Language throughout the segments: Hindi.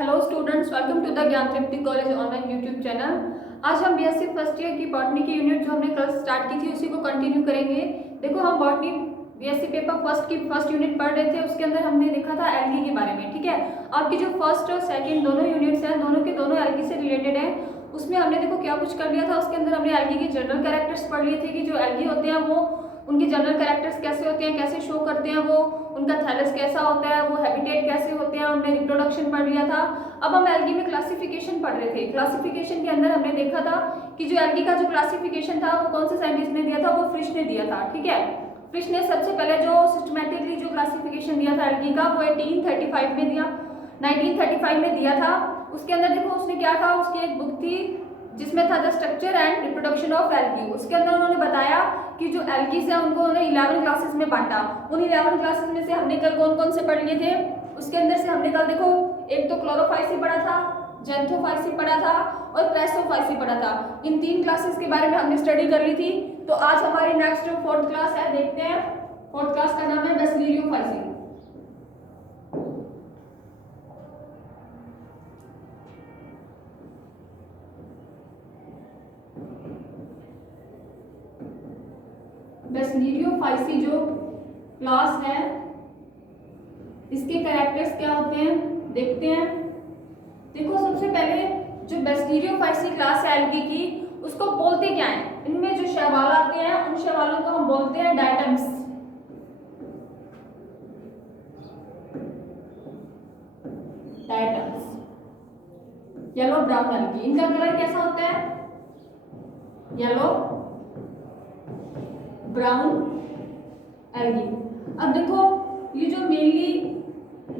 Hello students, welcome to the Gyan Tripti college online YouTube channel. आज हम बीएससी फर्स्ट ईयर की बॉटनी की यूनिट जो हमने कल स्टार्ट की थी उसी को कंटिन्यू करेंगे। देखो, हम बॉटनी बीएससी पेपर फर्स्ट की फर्स्ट यूनिट पढ़ रहे थे। उसके अंदर हमने देखा था एल्गी के बारे में। ठीक है, आपकी जो फर्स्ट और सेकंड दोनों यूनिट्स हैं, दोनों के दोनों एल्गी से रिलेटेड है। उसमें हमने देखो क्या कुछ कर लिया था। उसके अंदर हमने एल्गी के जनरल कैरेक्टर्स पढ़ लिए थे कि जो एल्गी होते हैं वो उनके जनरल कैरेक्टर्स कैसे होते हैं, कैसे शो करते हैं, वो उनका थैलस कैसा होता है, वो हैबिटेट कैसे होते हैं, उनमें रिप्रोडक्शन पढ़ लिया था। अब हम एल्गी में क्लासिफिकेशन पढ़ रहे थे। क्लासिफिकेशन के अंदर हमने देखा था कि जो एल्गी का जो क्लासिफिकेशन था वो कौन से साइंटिस्ट ने दिया था, वो फ्रिश ने दिया था। ठीक है, फ्रिश ने सबसे पहले जो सिस्टमैटिकली जो क्लासिफिकेशन दिया था एल्गी का वो 1835 में दिया 1935 में दिया था। उसके अंदर देखो उसने क्या था, उसकी एक बुक थी जिसमें था the structure and reproduction of algae. उसके अंदर उन्होंने बताया कि जो एल्गीज है उनको उन्होंने 11 क्लासेस में बांटा। उन 11 क्लासेस में से हमने कल कौन कौन से पढ़ लिए थे। उसके अंदर से हमने कल देखो एक तो क्लोरोफाइसी पढ़ा था, जेंथोफाइसी पढ़ा था और क्रेसोफाइसी पढ़ा था। इन 3 क्लासेस के बारे में हमने स्टडी कर ली थी। तो आज हमारी नेक्स्ट जो 4th क्लास है, देखते हैं। 4th क्लास का नाम है बेसिलियोफाइसी। बेसिलियोफाइसी जो क्लास है इसके कैरेक्टर्स क्या होते हैं देखते हैं। देखो, सबसे पहले जो बेसिलियोफाइसी क्लास है एल्गी की, उसको बोलते क्या है। इनमें जो शैवाल आते हैं उन शैवालों को हम बोलते हैं diatoms. Diatoms yellow brown algae. इनका कलर कैसा होता है, येलो ब्राउन एल्गी। अब देखो, ये जो मेनली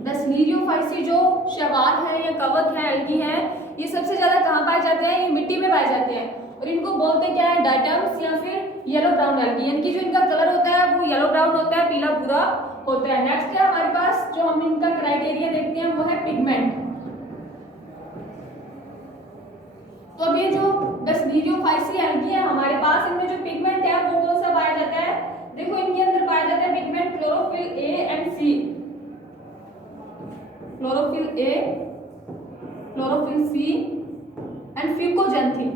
बेसिलियोफाइसी जो शैवाल है या कवक है, एल्गी है, ये सबसे ज्यादा कहाँ पाए जाते हैं, ये मिट्टी में पाए जाते हैं। और इनको बोलते क्या है, डायटम्स या फिर येलो ब्राउन एल्गी। यानी कि जो इनका कलर होता है वो येलो ब्राउन होता है, पीला भूरा होता है। नेक्स्ट है हमारे पास जो हम इनका क्राइटेरिया देखते हैं वो है पिगमेंट। तो अब ये जो बेसिलियोफाइसी एल्गी है हमारे पास, इनमें जो पिगमेंट है वो कौन सा पाया जाता है। देखो, इनके अंदर पाया जाता है pigment chlorophyll a and c. Chlorophyll A, chlorophyll c and fucoxanthin.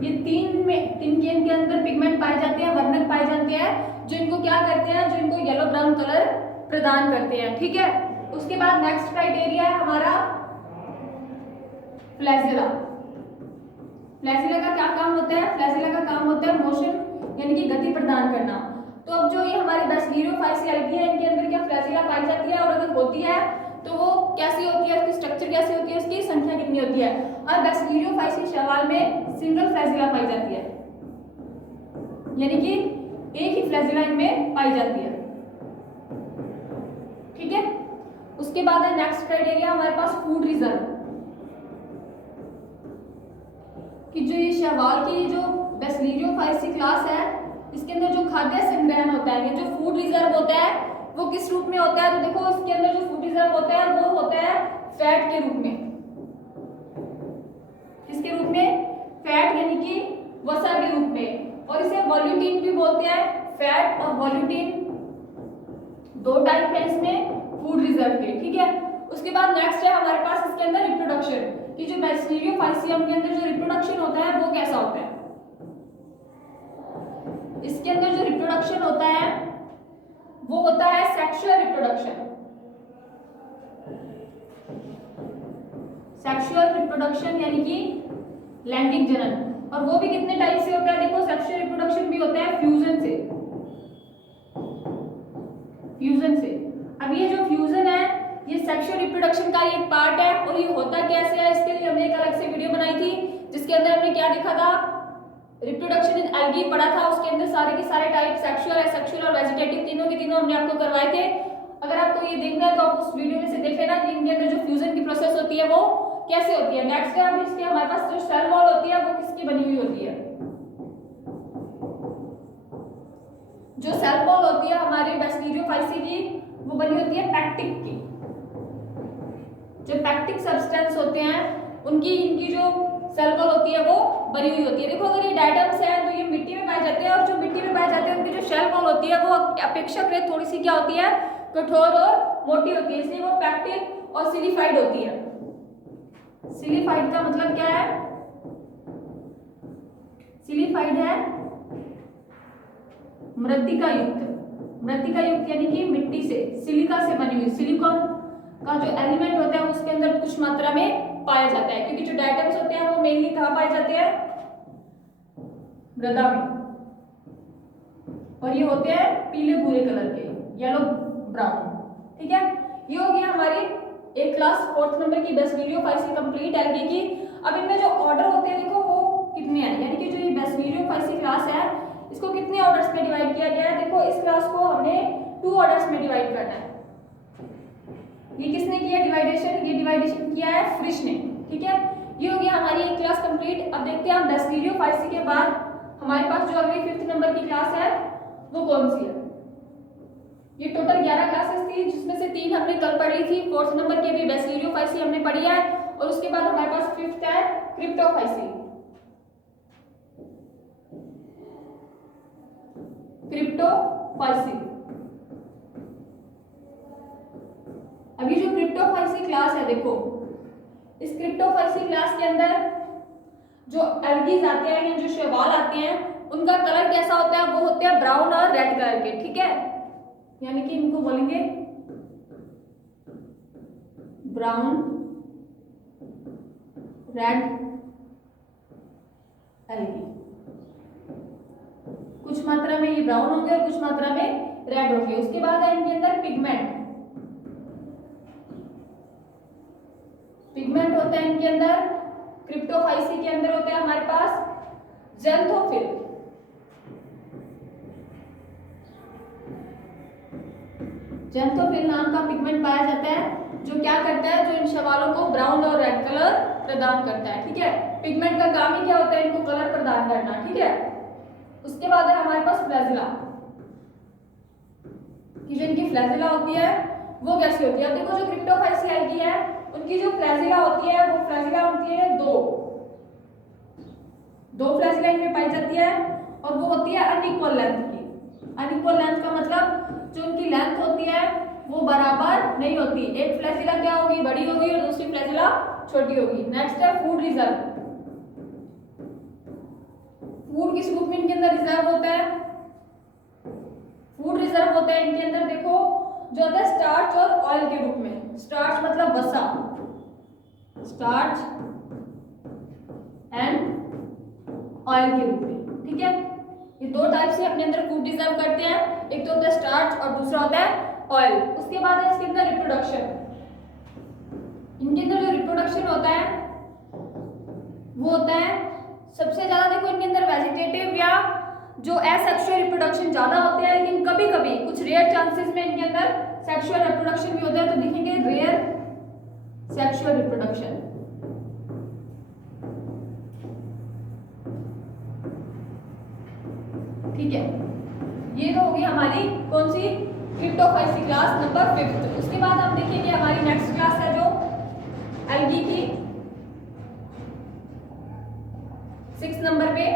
ये तीन के अंदर पिगमेंट पाए जाते हैं, वर्णक पाए जाते हैं जो इनको क्या करते हैं, जो इनको येलो ब्राउन कलर प्रदान करते हैं। ठीक है, उसके बाद नेक्स्ट क्राइटेरिया है हमारा फ्लैजिला। फ्लैजिला का क्या काम होता है, फ्लैजिला का काम होता है मोशन यानी कि गति प्रदान करना। तो अब जो ये हमारे बेसिलियोफाइसी एल्गी है, इनके अंदर क्या फ्लैजिला पाई जाती है, और अगर होती है तो वो कैसी होती है, उसकी स्ट्रक्चर कैसी होती है, उसकी संख्या कितनी होती है। और बेसिलियोफाइसी शैवाल में सिंगल फ्लैजिला पाई जाती है, यानी कि एक ही फ्लैजिला इनमें पाई जाती है। ठीक है, उसके बाद है नेक्स्ट क्राइटेरिया हमारे पास फूड रिजर्व। कि जो ये शैवाल की जो बेसिलियोफाइसी क्लास है, इसके अंदर जो खाद्य संग्रहण होता है, ये जो फूड रिजर्व होता है वो किस रूप में होता है। तो देखो, इसके अंदर जो फूड रिजर्व होता है वो होता है फैट के रूप में। किसके रूप में, फैट यानी कि वसा के रूप में। और इसे वॉल्यूटिन भी बोलते हैं। फैट और वॉल्यूटिन दो टाइप है इसमें फूड रिजर्व के। ठीक है, उसके बाद नेक्स्ट है हमारे पास इसके अंदर रिप्रोडक्शन। कि जो बेसिलियोफाइसियम के अंदर जो रिप्रोडक्शन होता है वो कैसा होता है। इसके अंदर जो रिप्रोडक्शन होता है वो होता है सेक्सुअल रिप्रोडक्शन। सेक्सुअल रिप्रोडक्शन यानी कि लैंगिक जनन। और वो भी कितने टाइप से होता है। देखो, सेक्सुअल रिप्रोडक्शन भी होता है फ्यूजन से। अब ये जो फ्यूजन है ये सेक्सुअल रिप्रोडक्शन का एक पार्ट है। और ये होता कैसे है, इसके लिए हमने एक अलग से वीडियो बनाई थी जिसके अंदर हमने क्या देखा था, रिप्रोडक्शन इन एल्गी पढ़ा था। उसके अंदर सारे के सारे टाइप सेक्सुअल, एसेक्सुअल और वेजिटेटिव तीनों के तीनों हमने आपको करवाए थे। अगर आपको ये देखना है तो आप उस वीडियो में से देख लेना कि इनके अंदर जो फ्यूजन की प्रोसेस होती है वो कैसे होती है। नेक्स्ट है अब इसके हमारे पास जो सेल वॉल होती है वो किसकी बनी हुई होती है। जो सेल वॉल होती है हमारी बेसिलियोफाइसी की वो बनी होती है पैक्टिक की। जो पैक्टिक सब्सटेंस होते हैं उनकी इनकी जो सेल वॉल होती है वो बनी हुई होती है। देखो अगर ये डायटम्स है तो ये मिट्टी में पाए जाते हैं, और जो मिट्टी में पाए जाते हैं उनकी जो शेल वॉल होती है वो अपेक्षाकृत थोड़ी सी क्या होती है, कठोर और मोटी होती है, इसलिए वो पैक्टिन और सिलिफाइड होती है। सिलिफाइड का मतलब क्या है, सिलिफाइड है मृत्तिका युक्त, मृत्तिका युक्त यानी कि मिट्टी से, सिलिका से बनी हुई। सिलिकॉन का जो एलिमेंट होता है उसके अंदर कुछ मात्रा में पाया जाता है, क्योंकि जो डायटम्स होते हैं वो मेनली कहाँ पाए जाते हैं, मृदा में, और ये होते हैं पीले भूरे कलर के, येलो ब्राउन। ठीक है, ये हो गया हमारी एक क्लास 4th नंबर की बेस्ट वीडियो फाइल से कंप्लीट एलगी की। अब इनमें जो ऑर्डर होते हैं देखो वो कितने हैं, यानी कि जो ये बेस्ट वीडियो फाइल से क्लास है इसको कितने ऑर्डर्स में डिवाइड किया गया है। देखो इस क्लास को हमने 2 ऑर्डर्स में डिवाइड करना है। ये किसने किया डिवाइडेशन, ये डिवाइडेशन किया है फ्रिश ने। ठीक है, ये हो गया हमारी एक क्लास कंप्लीट। अब देखते हैं हम बेस्ट वीडियो फाइल से के बाद हमारे पास जो अगली 5th नंबर की क्लास है वो कौन सी है। ये टोटल 11 क्लासेस थी, जिसमें से 3 हमने कल पढ़ ली थी। 4th नंबर की अभी बेस्ट वीडियो फाइल से हमने पढ़ी है, और उसके बाद हमारे पास 5th है क्रिप्टोफाइसी। क्रिप्टोफाइसी, अभी जो क्रिप्टोफाइसी क्लास है देखो, इस क्रिप्टोफाइसी क्लास के अंदर जो एल्गीज आते हैं या जो शैवाल आते हैं उनका कलर कैसा होता है, वो होते हैं ब्राउन और रेड कलर के। ठीक है, यानी कि इनको बोलेंगे ब्राउन, रेड एल्गी। कुछ मात्रा में ये ब्राउन होंगे और कुछ मात्रा में रेड होंगे। उसके बाद है इनके अंदर पिगमेंट, पिगमेंट होता है इनके अंदर। क्रिप्टोफाइसी के अंदर होता है हमारे पास ज़ैंथोफिल, ज़ैंथोफिल नाम का पिगमेंट पाया जाता है, जो क्या करता है, जो इन शैवालों को ब्राउन और रेड कलर प्रदान करता है। ठीक है, पिगमेंट का काम ही क्या होता है, इनको कलर प्रदान करना। ठीक है, उसके बाद है हमारे पास फ्लैजिला, कि जो इनकी फ्लैजिला होती है वो कैसी होती है। अब देखो जो क्रिप्टोफाइसी एल्गी है उनकी जो फ्लैजिला होती है वो फ्लैजिला होती है दो फ्लैजिला इनमें पाई जाती है, और वो होती है अनइक्वल लेंथ की। अनइक्वल लेंथ का मतलब जो उनकी लेंथ होती है वो बराबर नहीं होती। एक फ्लैजिला क्या होगी, बड़ी होगी, और दूसरी फ्लैजिला छोटी होगी। नेक्स्ट है फूड रिजर्व, फूड किस रूप में इनके अंदर रिजर्व होता है, फूड रिजर्व होता है इनके अंदर देखो जो होता है स्टार्च और ऑयल के रूप में। स्टार्च मतलब वसा, स्टार्च एंड ऑयल के रूप में। ठीक है, ये 2 टाइप से अपने अंदर फूड रिजर्व करते हैं, एक तो होता है स्टार्च और दूसरा होता है ऑयल। उसके बाद है इसके अंदर रिप्रोडक्शन, इनके अंदर जो रिप्रोडक्शन होता है वो होता है सबसे ज्यादा देखो इनके अंदर वेजिटेटिव या जो एसेक्सुअल रिप्रोडक्शन ज्यादा होते हैं, लेकिन कभी कभी कुछ रेयर चांसेस में इनके अंदर सेक्सुअल रिप्रोडक्शन भी होता है। तो देखेंगे रेयर सेक्सुअल रिप्रोडक्शन। ठीक है, ये तो होगी हमारी कौन सी, क्रिप्टोफाइसी क्लास नंबर 5th। उसके बाद हम देखेंगे हमारी नेक्स्ट क्लास है जो एल्गी की 6 नंबर पे,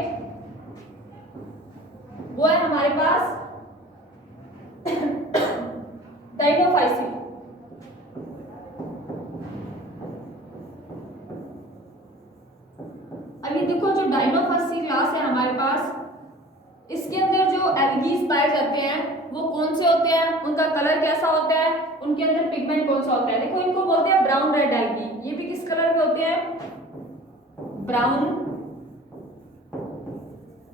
वो है हमारे पास डाइनोफाइसी। अभी देखो जो डाइनोफाइसी क्लास है हमारे पास, इसके अंदर जो एल्गीज पाए जाते हैं वो कौन से होते हैं, उनका कलर कैसा होता है, उनके अंदर पिगमेंट कौन सा होता है। देखो इनको बोलते हैं ब्राउन रेड एल्गी। ये भी किस कलर के होते हैं, ब्राउन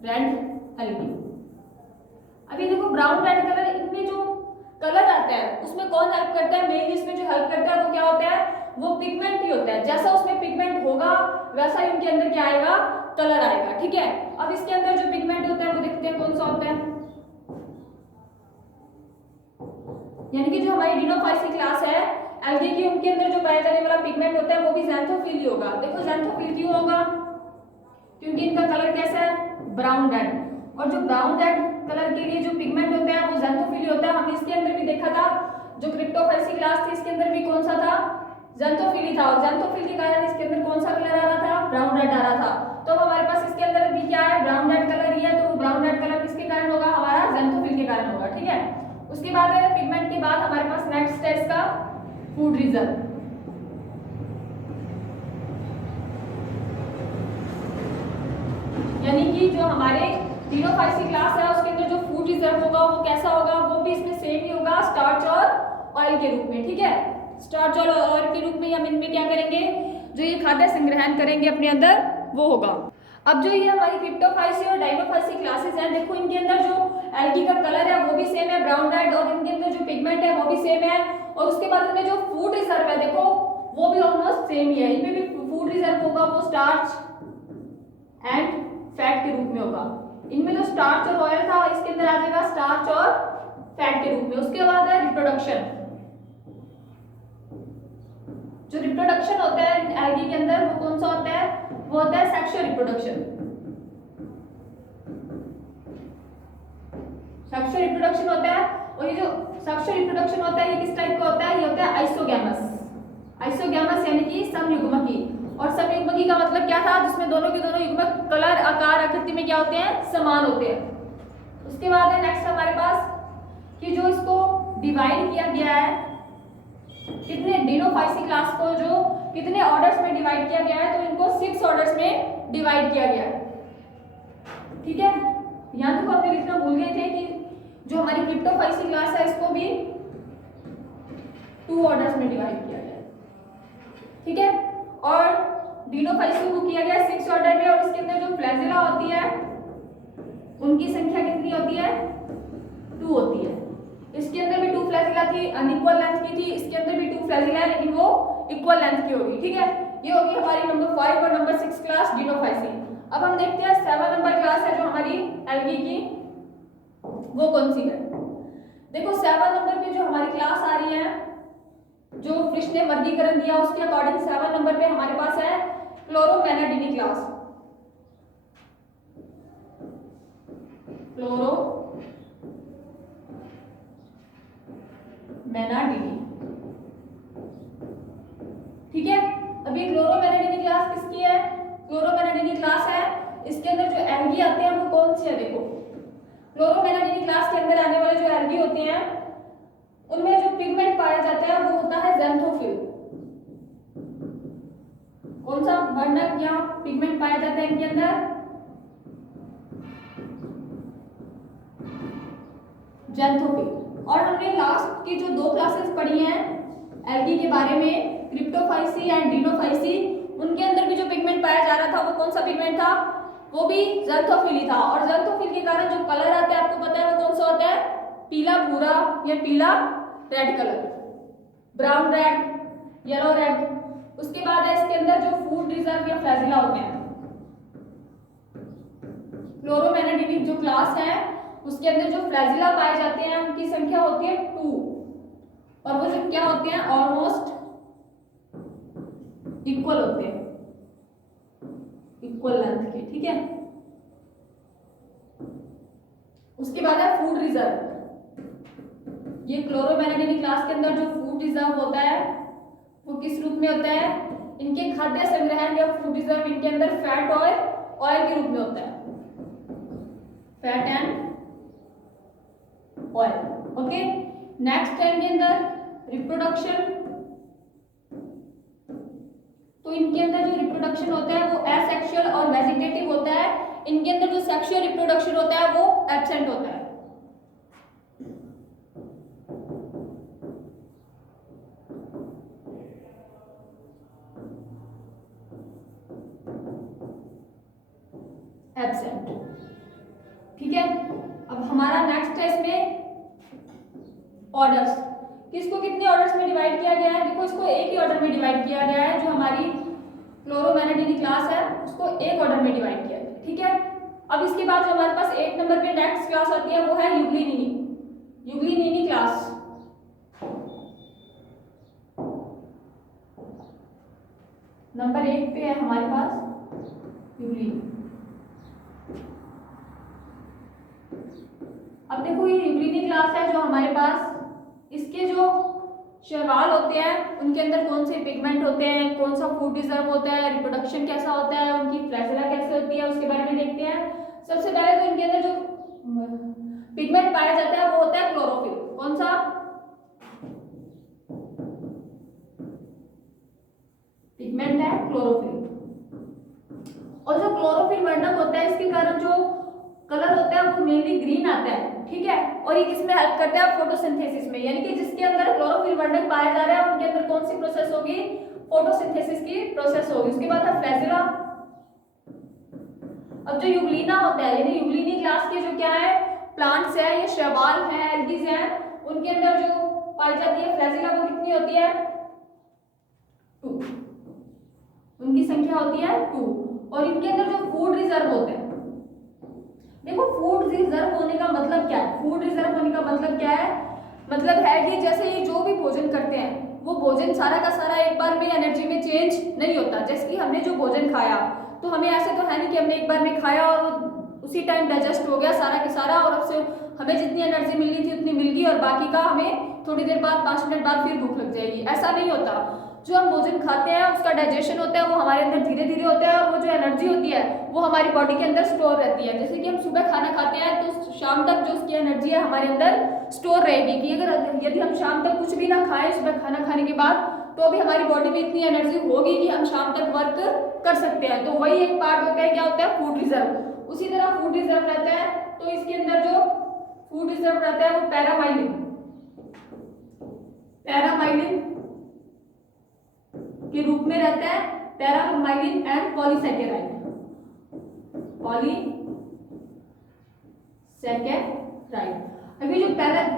रेड एल्गी। अभी देखो ब्राउन रेड कलर, इनमें जो कलर आता है उसमें कौन हेल्प करता है, मेनली इसमें जो हेल्प करता है वो क्या होता है, वो पिगमेंट ही होता है। जैसा उसमें पिगमेंट होगा वैसा ही उनके अंदर क्या आएगा, कलर आएगा। ठीक है, अब इसके अंदर जो पिगमेंट होता है वो देखते हैं कौन सा होता है। यानी कि जो हमारी डिनोफाइसी क्लास है एल्गी की, उनके अंदर जो पाया जाने वाला पिगमेंट होता है वो भी ज़ैंथोफिल ही होगा। देखो ज़ैंथोफिल क्यों होगा, क्योंकि इनका कलर कैसा है, ब्राउन रेड, और जो ब्राउन रेड कलर के लिए जो पिगमेंट होता है वो ज़ैंथोफिल होता है। हमने इसके अंदर भी देखा था, जो क्रिप्टोफाइसी क्लास थी इसके अंदर भी कौन सा था, ज़ेंथोफिली था, और ज़ेंथोफिल के कारण इसके अंदर कौन सा कलर आ रहा था, ब्राउन रेड आ रहा था। तो अब हमारे पास इसके अंदर भी क्या है, ब्राउन रेड कलर ही है, तो ब्राउन रेड कलर किसके कारण होगा, हमारा ज़ेंथोफिल के कारण होगा। ठीक है, उसके बाद है पिगमेंट के बाद हमारे पास नेक्स्ट है इसका फूड रिजर्व। यानी कि जो हमारे डिनोफाइसी क्लास है उसके अंदर जो फूड रिजर्व होगा वो कैसा होगा, वो भी इसमें सेम ही होगा, स्टार्च और ऑयल के रूप में। ठीक है, स्टार्च और ऑयल के रूप में हम इनमें क्या करेंगे, जो ये खाद्य संग्रहण करेंगे अपने अंदर वो होगा। अब जो ये हमारी क्रिप्टोफाइसी और डाइनोफाइसी क्लासेस हैं, देखो इनके अंदर जो एल्गी का कलर है वो भी सेम है, ब्राउन रेड, और इनके अंदर जो पिगमेंट है वो भी सेम है, और उसके बाद इनमें जो फूड रिजर्व है देखो वो भी ऑलमोस्ट सेम ही है। इनमें भी फूड रिजर्व होगा वो स्टार्च एंड फैट के रूप में होगा। इनमें जो स्टार्च और ऑयल था इसके अंदर आ जाएगा स्टार्च और फैट के रूप में। उसके बाद है रिप्रोडक्शन। जो रिप्रोडक्शन होता है एल्गी के अंदर वो कौन सा होता है, वो होता है सेक्सुअल रिप्रोडक्शन। सेक्सुअल रिप्रोडक्शन होता है, और ये जो सेक्सुअल रिप्रोडक्शन होता है ये किस टाइप का होता है, ये होता है आइसोगैमस। आइसोगैमस यानी कि समयुग्मकी, और समयुग्मकी का मतलब क्या था, जिसमें दोनों के दोनों युग्मक कलर, आकार, आकृति में क्या होते हैं, समान होते हैं। उसके बाद है नेक्स्ट हमारे पास कि जो इसको डिवाइड किया गया है, कितने डिनोफाइसी क्लास को जो कितने ऑर्डर्स में डिवाइड किया गया है, तो इनको 6 ऑर्डर्स में डिवाइड किया गया है। ठीक है, यहाँ तक हमने लिखना भूल गए थे कि जो हमारी क्रिप्टोफाइसी क्लास है इसको भी 2 ऑर्डर्स में डिवाइड किया गया है। ठीक है, और डिनोफाइसी को किया गया 6 ऑर्डर में, और इसके अंदर जो फ्लैजिला होती है उनकी संख्या कितनी होती है, 2 होती है। इसके अंदर भी 2 फ्लैजिला थी, अनइक्वल लेंथ की थी, इसके अंदर भी 2 फ्लैजिला है लेकिन वो इक्वल लेंथ की होगी। ठीक है, ये होगी हमारी नंबर 5 और नंबर 6 क्लास डिनोफाइसी। अब हम देखते हैं 7 नंबर क्लास है जो हमारी एल्गी की, वो कौन सी है। देखो 7 नंबर पे जो हमारी क्लास आ रही है, जो फिश ने वर्गीकरण दिया उसके अकॉर्डिंग 7 नंबर पे हमारे पास है क्लोरोमेनाडिनी क्लास। क्लोरोमेनाडिनी। ठीक है, अभी क्लोरोमेनाडिनी क्लास किसकी है, क्लोरोमेनाडिनी क्लास है, इसके अंदर जो एल्गी आते हैं वो कौन सी है, देखो क्लोरोमेनाडिनी क्लास के अंदर आने वाले जो एल्गी होते हैं उनमें जो पिगमेंट पाया जाता है वो होता है ज़ेंथोफिल। कौन सा वर्णक या पिगमेंट पाया जाता है इनके अंदर, ज़ेंथोफिल। और हमने लास्ट की जो 2 क्लासेस पढ़ी हैं एल्गी के बारे में, क्रिप्टोफाइसी एंड डिनोफाइसी, उनके अंदर भी जो पिगमेंट पाया जा रहा था वो कौन सा पिगमेंट था, वो भी ज़ेंथोफिल ही था। और ज़ेंथोफिल के कारण जो कलर आता है आपको पता है वो कौन सा होता है, पीला भूरा या पीला red colour, brown red, yellow red. उसके बाद है इसके अंदर जो फूड रिजर्व या फ्लैजिला होते हैं, क्लोरोमेनाडिनी जो क्लास है उसके अंदर जो फ्लैजिला पाए जाते हैं उनकी संख्या होती है 2, और वो जो क्या होते हैं, ऑलमोस्ट इक्वल होते हैं, इक्वल लेंथ के। ठीक है, उसके बाद है फूड रिजर्व। ये क्लोरोमेनाडिनी क्लास के अंदर जो फूड रिजर्व होता है वो किस रूप में होता है, इनके खाद्य संग्रहण या फूड रिजर्व इनके अंदर फैट और ऑयल के रूप में होता है, fat and oil. Okay, next है इनके अंदर रिप्रोडक्शन। तो इनके अंदर जो रिप्रोडक्शन होता है वो एसेक्सुअल और वेजिटेटिव होता है, इनके अंदर जो सेक्सुअल रिप्रोडक्शन होता है वो एब्सेंट होता है। एब्सेंट। ठीक है, अब हमारा नेक्स्ट है इसमें ऑर्डर्स। किसको कितने ऑर्डर्स में डिवाइड किया गया है, देखो इसको एक ही ऑर्डर में डिवाइड किया गया है, जो हमारी क्लोरोमेनाडिनी क्लास है उसको एक ऑर्डर में डिवाइड किया गया। ठीक है, अब इसके बाद जो हमारे पास 8 नंबर पे नेक्स्ट क्लास आती है वो है यूग्लिनिनी, यूग्लिनिनी क्लास। नंबर 1 पे है हमारे पास यूग्लिन। अब देखो ये यूग्लिनी क्लास है जो हमारे पास, इसके जो शैवाल होते हैं उनके अंदर कौन से पिगमेंट होते हैं, कौन सा फूड रिजर्व होता है, रिप्रोडक्शन कैसा होता है, उनकी फ्लैजेला कैसे होती है, उसके बारे में देखते हैं। सबसे पहले तो इनके अंदर जो पिगमेंट पाया जाता है वो होता है क्लोरोफिल। कौन सा? पिगमेंट है क्लोरोफिल। और जो क्लोरोफिल वर्णक होता है इसके कारण जो कलर होता है वो मेनली ग्रीन आता है, ठीक है। और ये किसमें हेल्प करता है? फोटोसिंथेसिस में, यानी कि जिसके अंदर क्लोरोफिल वर्णक पाया जा रहा है उनके अंदर कौन सी प्रोसेस होगी? फोटोसिंथेसिस की प्रोसेस होगी। उसके बाद है फ्लैजेला। अब जो यूग्लिना होता है, यानी यूग्लिनी क्लास के जो क्या है प्लांट्स है या शैवाल है, एल्गीज है, उनके अंदर जो पाई जाती है फ्लैजेला वो कितनी होती है? 2। उनकी संख्या होती है 2। और इनके अंदर जो फूड रिजर्व होते हैं, देखो फूड रिजर्व होने का मतलब क्या है? फूड रिजर्व होने का मतलब क्या है? मतलब है कि जैसे ये जो भी भोजन करते हैं वो भोजन सारा का सारा एक बार में एनर्जी में चेंज नहीं होता। जैसे कि हमने जो भोजन खाया तो हमें ऐसे तो है नहीं कि हमने एक बार में खाया और उसी टाइम डाइजेस्ट हो गया सारा के सारा और अब से हमें जितनी एनर्जी मिलनी थी उतनी मिल गई और बाकी का हमें थोड़ी देर बाद 5 मिनट बाद फिर भूख लग जाएगी, ऐसा नहीं होता। जो हम भोजन खाते हैं उसका डाइजेशन होता है वो हमारे अंदर धीरे धीरे होता है और वो जो एनर्जी होती है वो हमारी बॉडी के अंदर स्टोर रहती है। जैसे कि हम सुबह खाना खाते हैं तो शाम तक जो उसकी एनर्जी है हमारे अंदर स्टोर रहेगी कि अगर यदि हम शाम तक कुछ भी ना खाएं सुबह खाना खाने के बाद तो भी हमारी बॉडी में इतनी एनर्जी होगी कि हम शाम तक वर्क कर सकते हैं। तो वही एक पार्ट होता है, क्या होता है? Food reserve. उसी तरह फूड रिजर्व रहता है तो इसके अंदर जो फूड रिजर्व रहता है वो पैरामाइलिन के रूप में रहता है। पैरामाइलिन एंड पॉलीसैकेराइड। अभी जो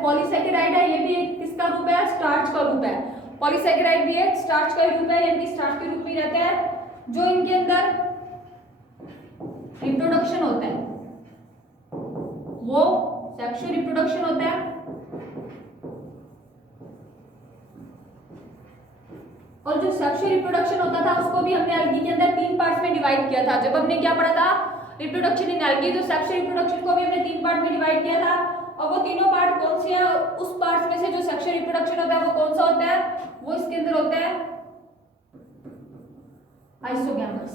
पॉलीसैकेराइड है ये भी एक किसका रूप है? स्टार्च का रूप है। पॉलीसैकेराइड भी एक स्टार्च का रूप है, यानी कि स्टार्च के रूप में रहता है। जो इनके अंदर रिप्रोडक्शन होता है वो सेक्सुअल रिप्रोडक्शन होता है। और जो सेक्सुअल रिप्रोडक्शन होता था उसको भी हमने एल्गी के अंदर 3 पार्ट्स में डिवाइड किया था। जब हमने क्या पढ़ा था? Reproduction in algae. तो सेक्सुअल रिप्रोडक्शन को भी हमने 3 पार्ट में डिवाइड किया था। और वो तीनों पार्ट कौन से हैं? उस पार्ट्स में से जो सेक्सुअल रिप्रोडक्शन होता है वो कौन सा होता है? वो इसके अंदर होता है आइसोगैमस,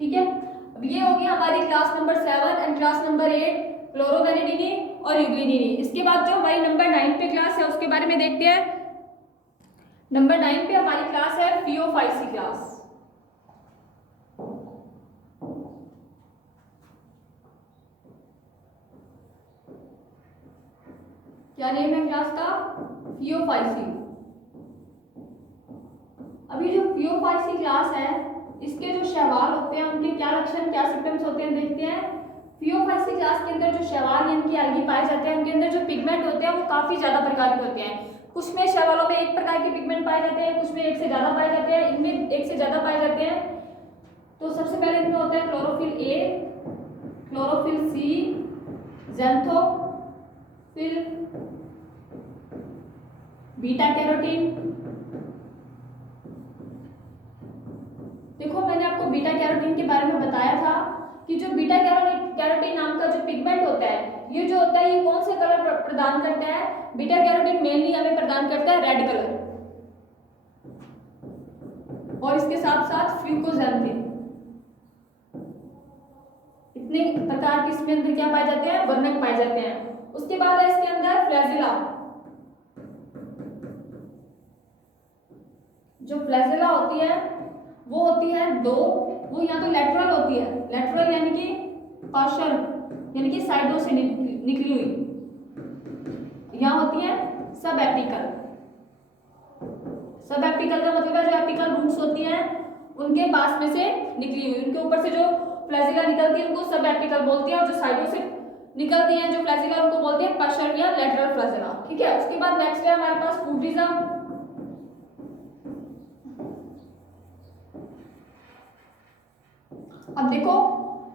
ठीक है। अब ये हो गया हमारी class number 7 and class number 8 क्लोरोवेनेडिनी और यूग्लिनिनी। इसके बाद जो हमारी नंबर 9 पे क्लास है उसके बारे में देखते हैं। नंबर 9 पे हमारी क्लास है फियोफाइसी क्लास। क्या नेम है क्लास का? फियोफाइसी। अभी जो फियोफाइसी क्लास है इसके जो शैवाल होते हैं उनके क्या लक्षण, क्या सिम्टम्स होते हैं देखते हैं। फियोफाइसी क्लास के अंदर जो शैवाल यानी कि एल्गी पाए जाते हैं उनके अंदर जो पिगमेंट होते हैं वो काफी ज्यादा प्रकार के होते हैं। कुछ में शैवालों में एक प्रकार के पिगमेंट पाए जाते हैं, कुछ में एक से ज्यादा पाए जाते हैं, इनमें एक से ज्यादा पाए जाते हैं। तो सबसे पहले इनमें होता है क्लोरोफिल ए, chlorophyll C, xanthophyll, beta carotene. देखो मैंने आपको बीटा कैरोटीन के बारे में बताया था कि जो बीटा कैरोटीन नाम का जो पिगमेंट होता है ये जो होता है ये कौन से कलर प्रदान करता है? बीटा कैरोटीन मेनली हमें प्रदान करता है रेड कलर और इसके साथ साथ फ्यूकोज़ैंथिन। इतने प्रकार के इसमें अंदर क्या पाए जाते हैं? वर्णक पाए जाते हैं। उसके बाद है इसके अंदर फ्लैजेला। जो फ्लैजेला होती है वो होती है 2, वो या तो लेटरल होती है, लेटरल यानी कि पार्शियल यानी कि साइडों से निकली हुई, यहाँ होती है सब एपिकल। सब एपिकल का मतलब है जो एपिकल रूट्स होती हैं उनके पास में से निकली हुई, उनके ऊपर से जो फ्लैजेला निकलती है उनको सब एपिकल बोलती है और जो साइडों से निकलती हैं जो फ्लैजेला उनको बोलते हैं पार्शियल या लेटरल फ्लैजेला, ठीक है। उसके बाद नेक्स्ट है हमारे पास फूड रिजर्व। अब देखो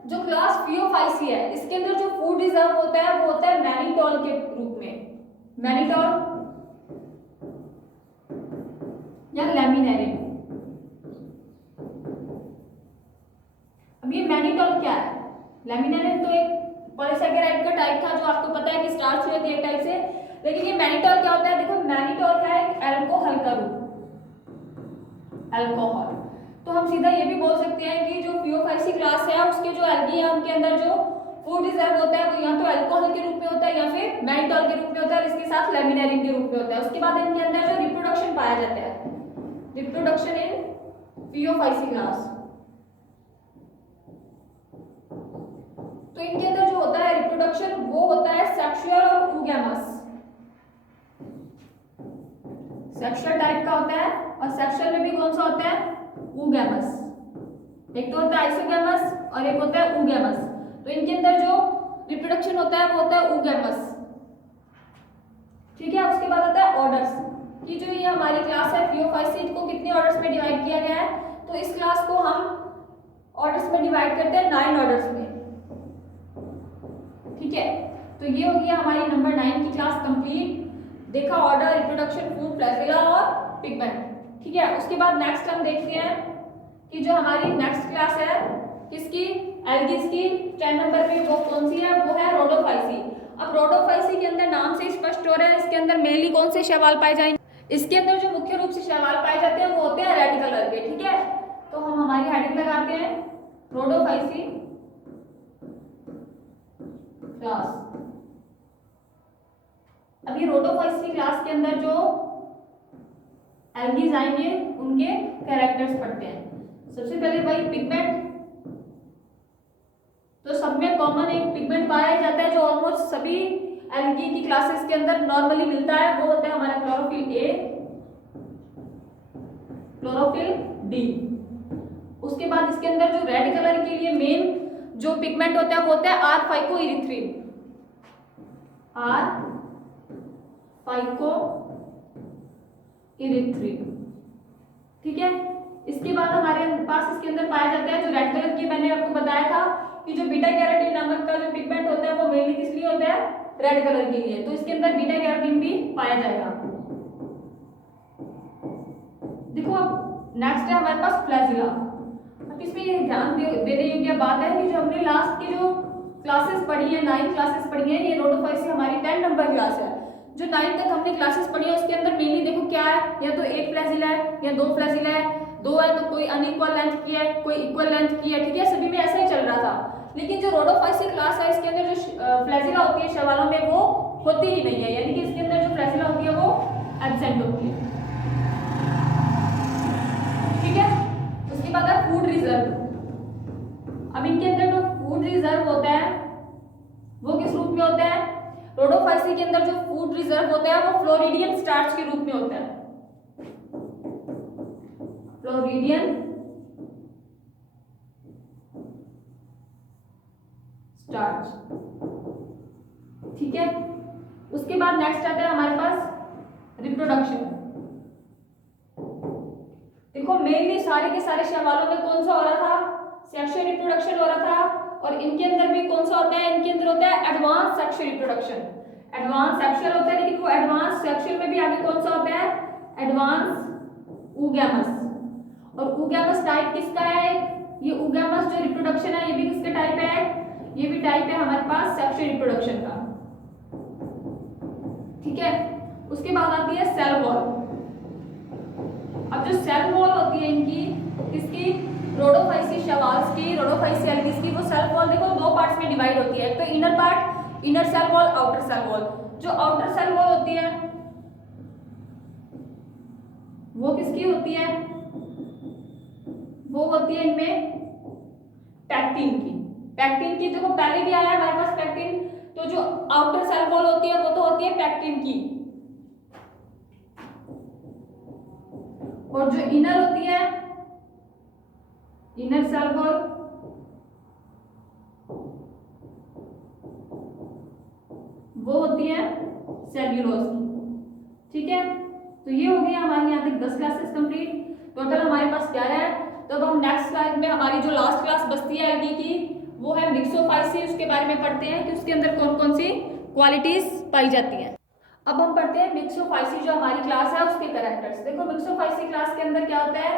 जो क्लास फियोफाइसी है इसके अंदर जो फूड रिजर्व होता है वो होता है मैनिटोल के रूप में, मैनिटोल या लैमिनेरिन। अब ये मैनिटोल क्या है? लैमिनेरिन तो एक पॉलीसैकेराइड का टाइप था जो आपको पता है कि स्टार्च हुई थी एक टाइप से, लेकिन ये मैनिटॉल क्या होता है, देखो मैनिटॉल क्या है, एक एल्कोहल का रूप, अल्कोहल। तो हम सीधा ये भी बोल सकते हैं कि जो PO5C क्लास है उसके जो एल्गी है उनके अंदर जो फूड रिजर्व होता है वो या तो अल्कोहल के रूप में होता है या फिर मैनिटॉल के रूप में होता है और इसके साथ लेमिनेरिन के रूप में होता है। उसके बाद इनके अंदर जो रिप्रोडक्शन पाया जाता है, रिप्रोडक्शन इन PO5C क्लास, तो इनके अंदर जो होता है रिप्रोडक्शन वो होता है सेक्सुअल और oogamous। सेक्सुअल टाइप का होता है और सेक्सुअल में भी कौन सा होता है, oogamous। एक तो होता है आइसोगैमस और एक होता है oogamous। तो इनके अंदर जो रिप्रोडक्शन होता है वो होता है oogamous, ठीक है। उसके बाद आता है ऑर्डर्स कि जो ये हमारी क्लास है PO5C को कितने ऑर्डर्स में डिवाइड किया गया है, तो इस क्लास को हम ऑर्डर्स में डिवाइड करते हैं 9 ऑर्डर्स में, ठीक है। तो ये हो गया हमारी नंबर 9 की क्लास कंप्लीट। देखा ऑर्डर, रिप्रोडक्शन, फूड, फ्लैजिला और पिगमेंट, ठीक है। उसके बाद नेक्स्ट हम देखते हैं कि जो हमारी नेक्स्ट क्लास है किसकी, एल्गीज की 10 नंबर पे, वो कौन सी है, वो है रोडोफाइसी। अब रोडोफाइसी के अंदर नाम से स्पष्ट हो रहा है इसके अंदर मेनली कौन से शैवाल पाए जाएंगे। इसके अंदर जो मुख्य रूप से शैवाल पाए जाते हैं वो होते हैं रेड कलर के, ठीक है। तो हम हमारी हेडिंग लगाते हैं रोडोफाइसी क्लास। अभी रोडोफाइसी क्लास के अंदर जो एल्गीज आएंगे उनके कैरेक्टर्स पढ़ते हैं। सबसे पहले भाई पिगमेंट, तो सब में कॉमन एक पिगमेंट पाया जाता है जो ऑलमोस्ट सभी एल्गी की क्लासेस के अंदर नॉर्मली मिलता है, वो होता है हमारा क्लोरोफिल ए, क्लोरोफिल डी। उसके बाद इसके अंदर जो रेड कलर के लिए मेन जो पिगमेंट होता है वो होता है R phycoerythrin, R phycoerythrin, ठीक है। इसके बाद हमारे पास इसके अंदर पाया जाता है जो रेड कलर की मैंने आपको बताया था कि जो बीटा कैरोटीन नामक का जो पिगमेंट होता है वो मेनली किस लिए होता है, रेड कलर के लिए। तो इसके अंदर बीटा कैरोटीन भी पाया जाएगा। देखो अब नेक्स्ट है हमारे पास फ्लैजिला। अब इसमें ये ध्यान देने योग्य बात है कि जो हमने लास्ट की जो क्लासेस पढ़ी है, 9 क्लासेस पढ़ी है, ये रोडोफाइसी हमारी 10 नंबर क्लास है। जो 9 तक हमने क्लासेस पढ़ी है उसके अंदर मेनली देखो क्या है, या तो एक फ्लैजिला है या 2 फ्लैजिला है, 2 है तो कोई अनइक्वल लेंथ की है, कोई इक्वल लेंथ की है, ठीक है। सभी में ऐसा ही चल रहा था। लेकिन जो रोडोफाइसी क्लास है इसके अंदर जो फ्लैजिला होती है शैवालों में वो होती ही नहीं है, यानी कि इसके अंदर जो फ्लैजिला होती है वो एब्सेंट होती है, ठीक है। उसके बाद है फूड रिजर्व। अब इनके अंदर जो फूड रिजर्व होता है वो किस रूप में होता है, रोडोफाइसी के अंदर जो फूड रिजर्व होता है वो फ्लोरिडियन स्टार्च के रूप में होता है, फ्लोरिडियन स्टार्च, ठीक है। उसके बाद नेक्स्ट आता है हमारे पास रिप्रोडक्शन। देखो मेनली सारे के सारे शैवालों में कौन सा हो रहा था, सेक्सुअल रिप्रोडक्शन हो रहा था, और इनके अंदर भी कौन सा होता है, इनके अंदर होता है advance sexual reproduction. Advance sexual होता है लेकिन वो एडवांस सेक्सुअल में भी आगे कौन सा होता है, एडवांस oogamous। और oogamous टाइप किसका है, ये oogamous जो रिप्रोडक्शन है ये भी किसका टाइप है, ये भी टाइप है हमारे पास सेक्सुअल रिप्रोडक्शन का, ठीक है। उसके बाद आती है सेल वॉल। अब जो सेल वॉल होती है इनकी किसकी, रोडोफाइसी शैवाल्स की, रोडोफाइसी एल्गीज की, वो सेल वॉल देखो 2 पार्ट्स में डिवाइड होती है। एक तो inner part, inner cell wall, outer cell wall. जो आउटर सेल वॉल होती है वो किसकी होती है, वो होती है इनमें पैक्टिन की। पैक्टिन की देखो पहले भी आया हमारे पास पैक्टिन, तो जो आउटर सेल वॉल होती है वो तो होती है पैक्टिन की, और जो इनर होती है, इनर सेल वॉल, वो होती है सेल्यूलोज की, ठीक है। तो ये हो गया हमारी यहाँ तक 10 क्लासेस कंप्लीट, टोटल हमारे पास 11 है। तो अब हम नेक्स्ट क्लास में हमारी जो लास्ट क्लास बचती है एल्गी की वो है मिक्सोफाइसी, उसके बारे में पढ़ते हैं कि उसके अंदर कौन कौन सी क्वालिटीज पाई जाती हैं। अब हम पढ़ते हैं मिक्सोफाइसी जो हमारी क्लास है उसके कैरेक्टर्स। देखो मिक्सोफाइसी क्लास के अंदर क्या होता है,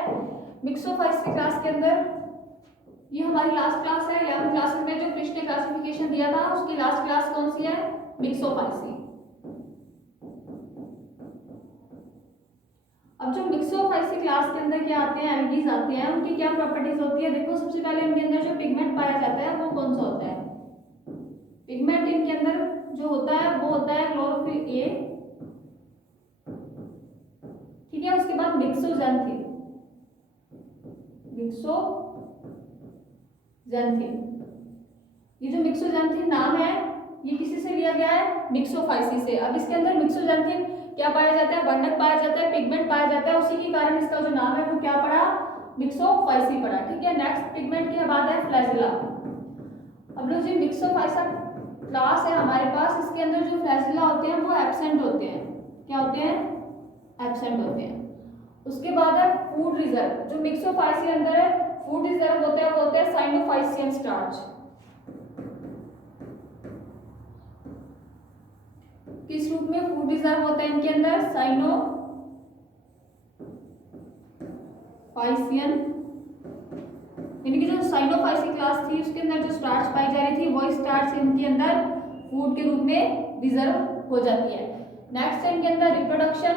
मिक्सोफाइसी क्लास के अंदर ये हमारी लास्ट क्लास है 11th क्लास में जो कृष्ण ने क्लासिफिकेशन दिया था उसकी लास्ट क्लास कौन सी है, मिक्सोफाइसी। अब जो मिक्सोफाइसी क्लास के अंदर क्या आते हैं, एल्गीज आते हैं, उनकी क्या प्रॉपर्टीज होती है? देखो सबसे पहले इनके अंदर जो पिगमेंट पाया जाता है वो कौन सा होता है? पिगमेंट इनके अंदर जो होता है वो होता है क्लोरोफिल ए, ठीक है। उसके बाद मिक्सोजेंथिन, ये जो मिक्सोजेंथिन नाम है ये किसी से लिया गया है? मिक्सोफाइसी से। अब इसके अंदर मिक्सोजेंथिन क्या पाया जाता है? वर्णक पाया जाता है, पिगमेंट पाया जाता है, उसी के कारण इसका जो नाम है वो क्या पड़ा? मिक्सोफाइसी पड़ा, ठीक है। नेक्स्ट पिगमेंट के बाद है फ्लैजिला। अब लोग जो मिक्सोफाइसा क्लास है हमारे पास, इसके अंदर जो फ्लैजिला होते हैं वो एब्सेंट होते हैं। क्या होते हैं? एब्सेंट होते हैं। उसके बाद है फूड रिजर्व। जो मिक्सोफाइसी के अंदर है फूड रिजर्व होता है वो होता है साइनोफाइसियन स्टार्च। किस रूप में फूड रिजर्व होता है इनके अंदर? साइनोफाइसियन, यानी कि जो साइनोफाइसी क्लास थी उसके अंदर जो स्टार्च पाई जा रही थी वो स्टार्च इनके अंदर फूड के रूप में रिजर्व हो जाती है। नेक्स्ट है इनके अंदर रिप्रोडक्शन।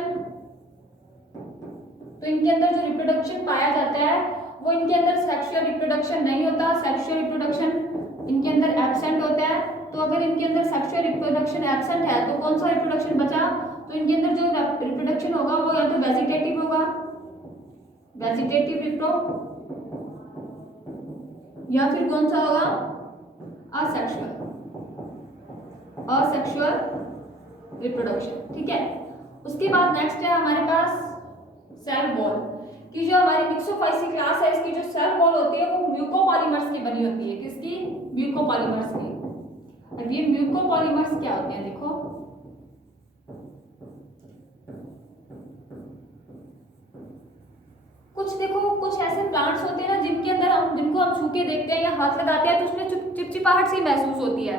तो इनके अंदर जो रिप्रोडक्शन पाया जाता है वो इनके अंदर सेक्सुअल रिप्रोडक्शन नहीं होता, सेक्सुअल रिप्रोडक्शन इनके अंदर एब्सेंट होता है। तो अगर इनके अंदर सेक्सुअल रिप्रोडक्शन एब्सेंट है तो कौन सा रिप्रोडक्शन बचा? तो इनके अंदर जो रिप्रोडक्शन होगा वो या तो वेजिटेटिव होगा, वेजिटेटिव रिप्रो, या फिर कौन सा होगा? असेक्सुअल रिप्रोडक्शन, ठीक है। उसके बाद नेक्स्ट है हमारे पास सेल वॉल की। जो हमारी मिक्सोफाइसी क्लास है इसकी जो सेल वॉल होती है वो म्यूकोपॉलीमर्स की बनी होती है। किसकी? म्यूकोपॉलीमर्स की। अब ये म्यूकोपॉलीमर्स क्या होते हैं देखो, कुछ ऐसे प्लांट्स होते हैं ना जिनको हम छू के देखते हैं या हाथ लगाते हैं तो उसमें चिपचिपाहट सी महसूस होती है।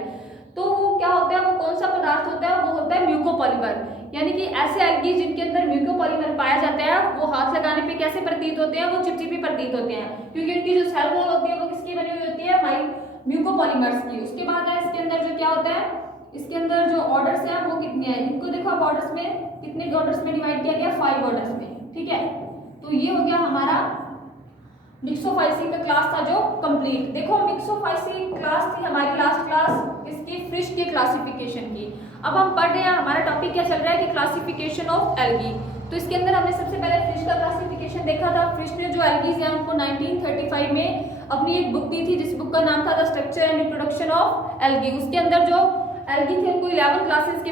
तो वो क्या होता है? वो कौन सा पदार्थ होता है? वो होता है म्यूकोपॉलीमर। यानी कि ऐसे एल्गी जिनके अंदर म्यूकोपॉलीमर पाया जाता है वो हाथ लगाने पे कैसे प्रतीत होते हैं? वो चिपचिपी प्रतीत होते हैं, क्योंकि उनकी जो सेल वॉल होती है वो किसकी बनी हुई होती है? हमारी म्यूकोपॉलीमर्स की। उसके बाद है इसके अंदर जो क्या होता है, इसके अंदर जो ऑर्डर्स हैं वो कितने हैं? इनको देखो अब ऑर्डर्स में कितने ऑर्डर्स में डिवाइड किया गया? 5 ऑर्डर्स में, ठीक है। तो ये हो गया हमारा मिक्सोफाइसी का क्लास था जो कंप्लीट। देखो मिक्सोफाइसी क्लास थी हमारी लास्ट क्लास इसकी फिश के क्लासिफिकेशन की। अब हम पढ़ रहे हैं, हमारा टॉपिक क्या चल रहा है कि क्लासिफिकेशन ऑफ एल्गी। तो इसके अंदर हमने सबसे पहले फिश का क्लासिफिकेशन देखा था। फिश ने जो एल्गीज हैं उनको 1935 में अपनी एक बुक दी थी जिस बुक का नाम था the structure and reproduction of algae. उसके अंदर जो एल्गी थे उनको 11 क्लासेस के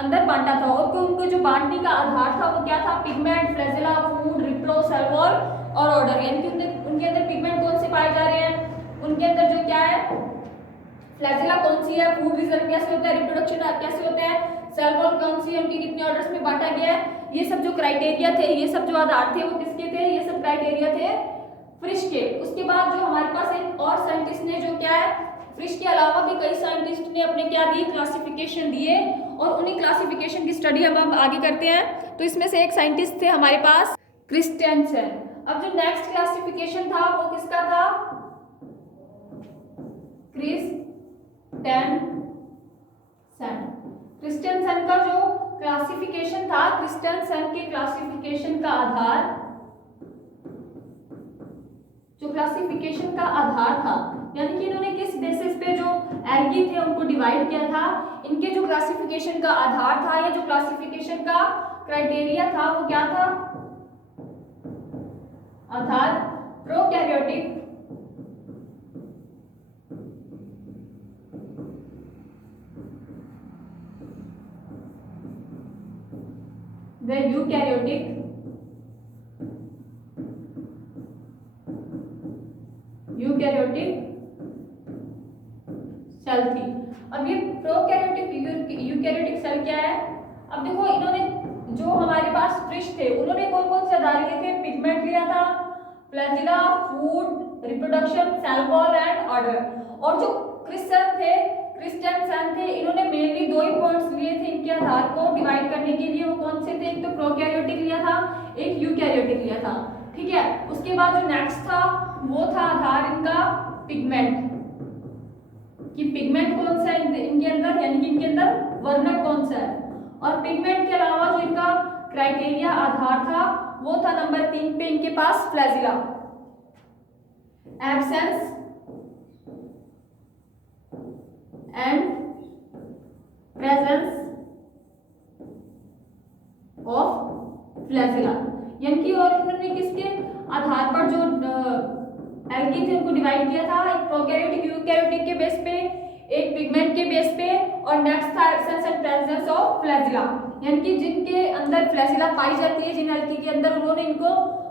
अंदर बांटा था और उनको जो बांटने का आधार था वो क्या था? पिगमेंट, फ्लैजिला, फूड, रिप्लो, सेल वॉल और ऑर्डर। यानी कि उनके अंदर पिगमेंट कौन से पाए जा रहे हैं? उनके अंदर जो क्या है? फ्लैजिला कौन सी है? फूड रिजर्व कैसे होता है? रिप्रोडक्शन कैसे होता है? सेल वॉल कौन सी है? उनकी कितने ऑर्डर्स में बांटा गया है? ये सब जो क्राइटेरिया थे, ये सब जो आधार थे वो किसके थे? ये सब क्राइटेरिया थे फ्रिश के। उसके बाद जो हमारे पास एक और साइंटिस्ट ने जो क्या है, फ्रिश के अलावा भी कई साइंटिस्ट ने अपने क्या दिए? क्लासिफिकेशन दिए और उन्हीं क्लासिफिकेशन की स्टडी अब हम आगे करते हैं। तो इसमें से एक साइंटिस्ट थे हमारे पास क्रिस्टेंसन। अब जो नेक्स्ट क्लासिफिकेशन था वो किसका था? क्रिस्टेंसन का जो क्लासिफिकेशन था, क्रिस्टेंसन के क्लासिफिकेशन का आधार, जो क्लासिफिकेशन का आधार था, यानी कि इन्होंने किस बेसिस पे जो एल्गी थे उनको डिवाइड किया था, इनके जो क्लासिफिकेशन का आधार था या जो क्लासिफिकेशन का क्राइटेरिया था वो क्या था? आधार प्रोकैरियोटिक, व यूकैरियोटिक सेल थी। अब ये प्रोकैरियोटिक यूकैरियोटिक सेल क्या है? अब देखो इन्होंने जो हमारे पास फिश थे उन्होंने कौन कौन से आधार लिए थे? पिगमेंट लिया था, flagella, food, reproduction, cell wall and order. और जो क्रिस्टेंसन थे इन्होंने मेनली 2 ही पॉइंट्स लिए थे इनके आधार को डिवाइड करने के लिए। वो कौन से थे? एक तो प्रोकैरियोटिक लिया था, एक यूकैरियोटिक लिया था, ठीक है। उसके बाद जो नेक्स्ट था वो था आधार इनका पिगमेंट, कि पिगमेंट कौन सा है इनके अंदर, यानी कि इनके अंदर वर्णक कौन सा है। और पिगमेंट के अलावा जो इनका क्राइटेरिया आधार था वो था नंबर 3 पे इनके पास flagella. Absence and presence of flagella, यानी कि और उन्होंने किसके आधार पर जो एल्गी थे उनको डिवाइड किया था, एक प्रोकैरियोटिक यूकैरियोटिक के बेस पे, एक पिगमेंट के बेस पे, और नेक्स्ट था absence and presence of flagella, यानी कि जिनके अंदर फ्लैजिला पाई जाती है, जिन एल्गी के अंदर, उन्होंने इनको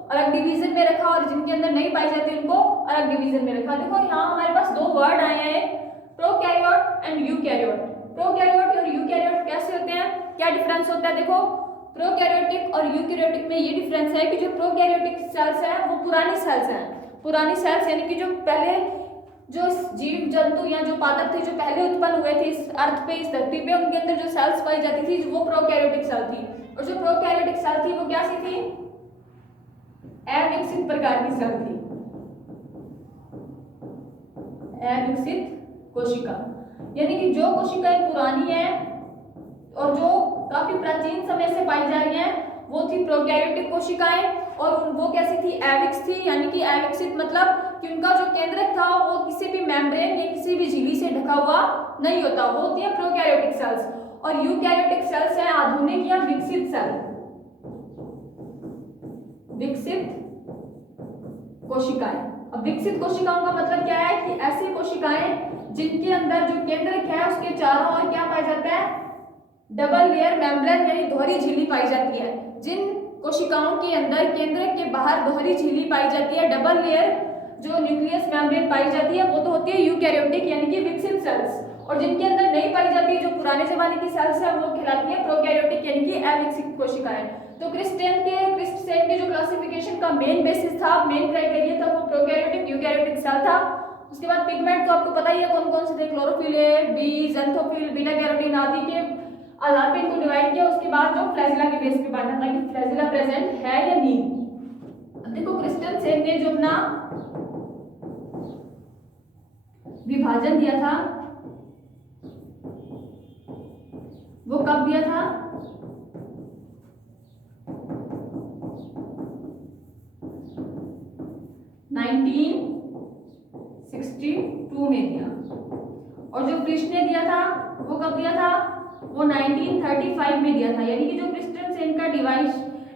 अलग डिवीजन में रखा, और जिनके अंदर नहीं पाई जाती उनको अलग डिवीजन में रखा। देखो यहाँ हमारे पास दो वर्ड आए हैं, प्रोकैरियोट एंड यूकैरियोट। प्रोकैरियोट और यूकैरियोट कैसे होते हैं, क्या डिफरेंस होता है? देखो प्रोकैरियोटिक और यूकैरियोटिक में ये डिफरेंस है कि जो प्रोकैरियोटिक सेल्स हैं वो पुरानी सेल्स हैं, पुरानी सेल्स यानी कि जो पहले जो जीव जंतु या जो पादप थे जो पहले उत्पन्न हुए थे इस अर्थ पे, इस धरती पे, उनके अंदर जो सेल्स पाई जाती थी वो प्रोकैरियोटिक सेल थी, और जो प्रोकैरियोटिक सेल थी वो क्या सी थी? अविकसित प्रकार की सेल थी, अविकसित कोशिका, यानी कि जो कोशिकाएं पुरानी है और जो काफी प्राचीन समय से पाई जा रही हैं वो थी प्रोकैरियोटिक कोशिकाएं, और वो कैसी थी? एविक्स थी, यानी कि एविक्सित मतलब कि उनका जो केंद्रक था वो किसी भी मेम्ब्रेन या किसी भी झिल्ली से ढका हुआ नहीं होता, वो होती है प्रोकैरियोटिक सेल्स। और यूकैरियोटिक सेल्स है आधुनिक या विकसित सेल, विकसित कोशिकाएं। अब विकसित कोशिकाओं का मतलब क्या है कि ऐसी कोशिकाएं जिनके अंदर जो केंद्रक है उसके चारों ओर क्या पाया जाता है? डबल लेयर मेम्ब्रेन यानी दोहरी झिल्ली पाई जाती है। जिन कोशिकाओं के अंदर केंद्रक के बाहर दोहरी झिल्ली पाई जाती है, डबल लेयर जो न्यूक्लियस मेम्ब्रेन पाई जाती है, वो तो होती है यूकैरियोटिक यानी कि विकसित सेल्स, और जिनके अंदर नहीं पाई जाती जो पुराने जमाने की सेल्स है वो कहलाती है प्रोकैरियोटिक यानी कि अविकसित कोशिकाएं। तो क्रिस्टेन के जो क्लासिफिकेशन का मेन बेसिस था, मेन क्राइटेरिया था, वो प्रोकैरियोटिक यूकैरियोटिक सेल था। उसके बाद पिगमेंट तो आपको पता ही है कौन कौन से थे, chlorophyll A, B, xanthophyll, beta carotene आदि के आधार पे इनको डिवाइड किया। उसके बाद जो फ्लैजिला के बेस पे बांटा था कि फ्लैजिला प्रेजेंट है या नहीं। अब देखो क्रिस्टेन ने जो अपना विभाजन दिया था वो कब दिया था? 1962 में दिया, और जो क्रिस्ट ने दिया था वो कब दिया था? वो 1935 में दिया था, यानी कि जो क्रिस्टेनसेन का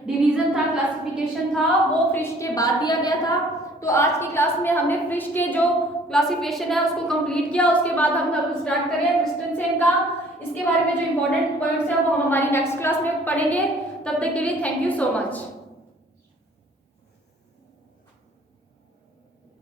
डिवीजन था, क्लासिफिकेशन था, वो फ्रिश के बाद दिया गया था। तो आज की क्लास में हमने फ्रिश के जो क्लासिफिकेशन है उसको कंप्लीट किया, उसके बाद हम अब स्टार्ट करें क्रिस्टेनसेन का। इसके बारे में जो इंपॉर्टेंट पॉइंट्स है वो हम हमारी नेक्स्ट क्लास में पढ़ेंगे। तब तक के लिए थैंक यू सो मच।